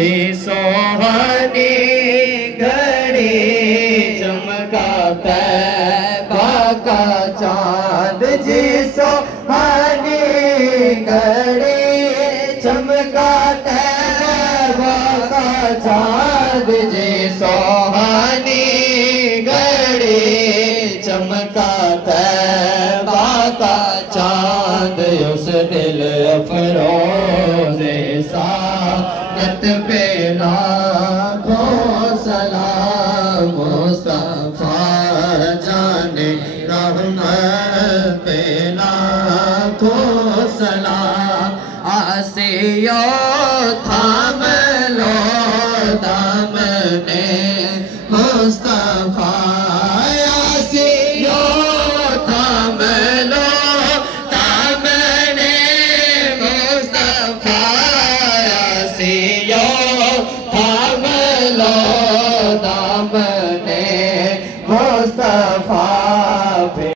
जी सोहानी घड़ी चमका तैबा का चाँद जी सोहानी घड़ी चमका तैबा का चाँद जी सोहानी घड़ी चमका तैबा का चाँद उस दिल अफरोज़े सादत पे लाखों सलाम मुस्तफा जाने रहमत पे लाखों सलाम आसियो थाम लो दामने मुस्तफा आसियो थाम लो दामने मुस्तफा आसियो थाम लो दामने मुस्तफा